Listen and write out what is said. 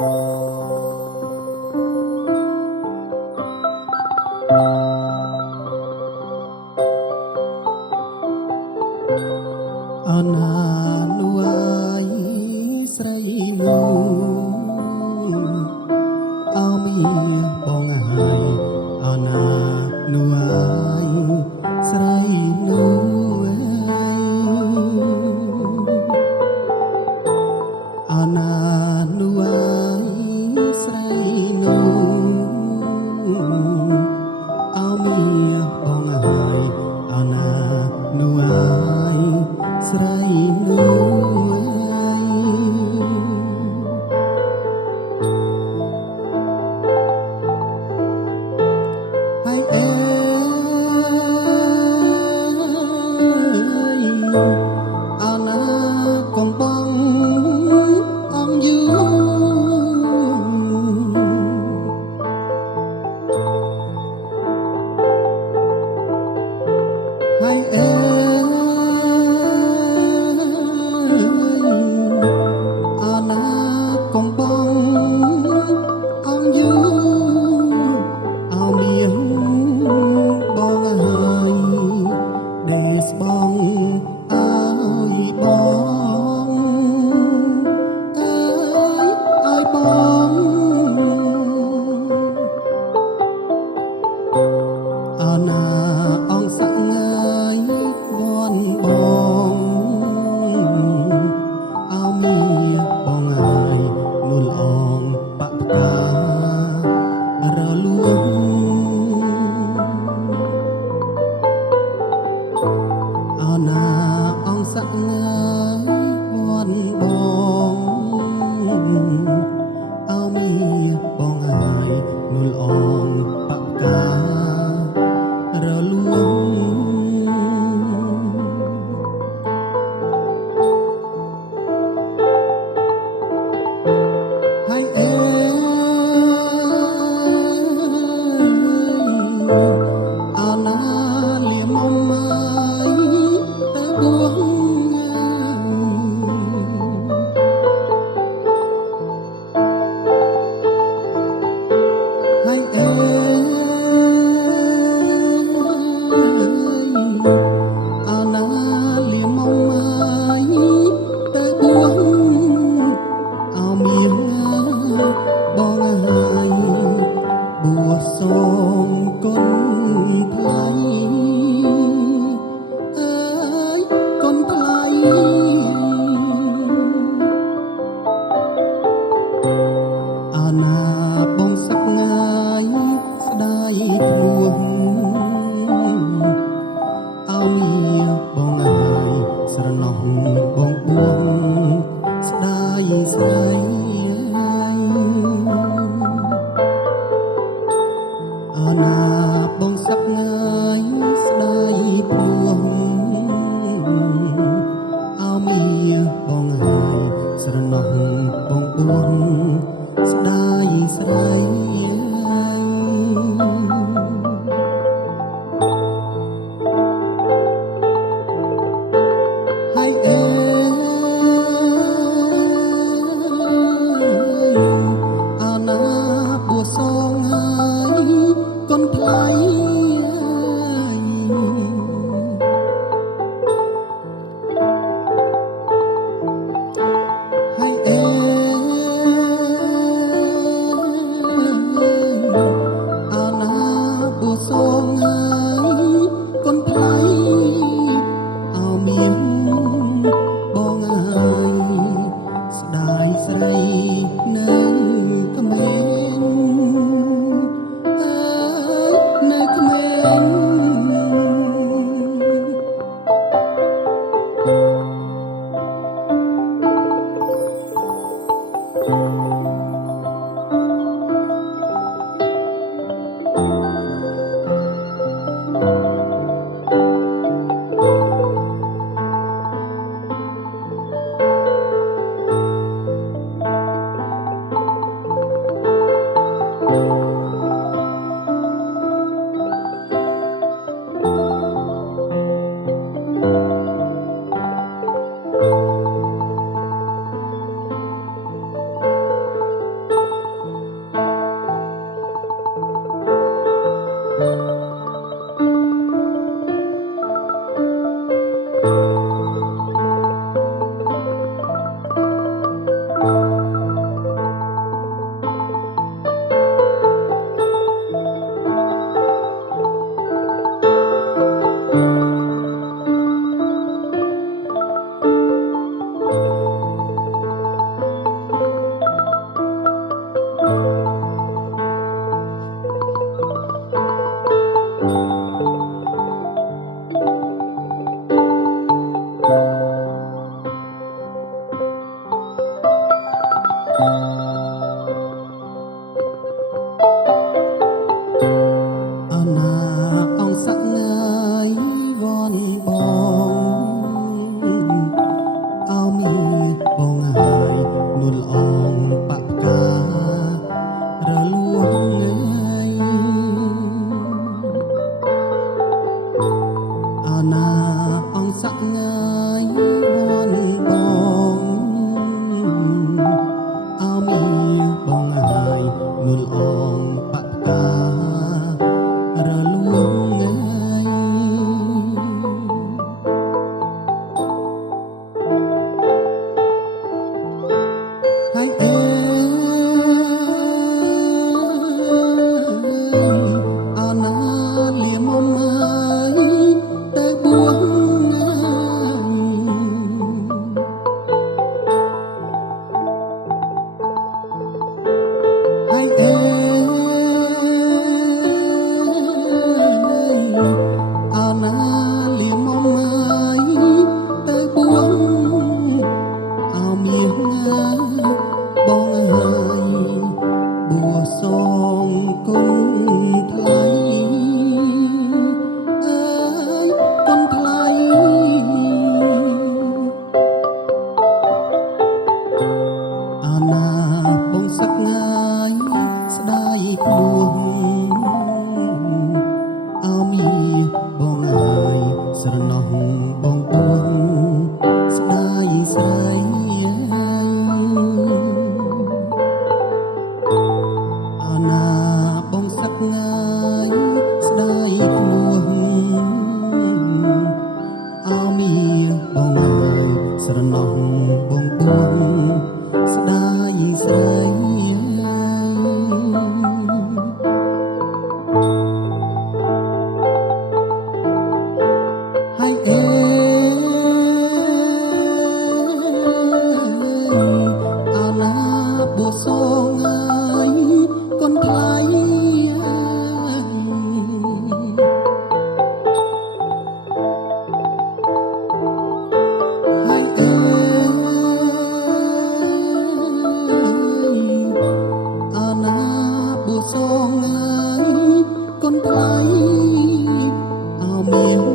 អណានួយស្រីនោះអមីបងហើយអណានួយស្រីនោះអណានួយស្រីនោះអមីបងហើយអណានួយស្រីនោះហើយអើយអណាកំបងអំយូហើយអើកំបងអំយូអោមៀងបងហើយដេស្បងអើយបងអើយអើយបងអណាអងសាក់ងើយវ័នបងអោមៀបងហើយនួលអងបកការលួងអណាអងសាក់ងើយវ័នបងអោមីបងហើយនួលអងបកការលួងហើយអើអណាលៀមអើយតែដួង ណាអង្គសក្ងាយវ័នបងអោមីបងហើយនួលអងបកការលួងថ្ងៃហើយអណាលៀមមកទៅបួងហើយអណាលៀមមកទៅបួងអោមាសបងហើយបួសងគុណថ្លៃអើយគុណថ្លៃអាណាបងសក្ងាយស្ដាយខ្លួនអោមីបងហើយស្រណោះបងពួងស្ដាយស្រីអាណាបងសក្ងាយស្ដាយខ្លួនអោមីបងហើយស្រណោះបងពួងស្ដាយស្រីហើយអាណាបួសងហើយកូនថ្លៃហើយអាណាបួសងហើយកូនថ្លៃអោមាន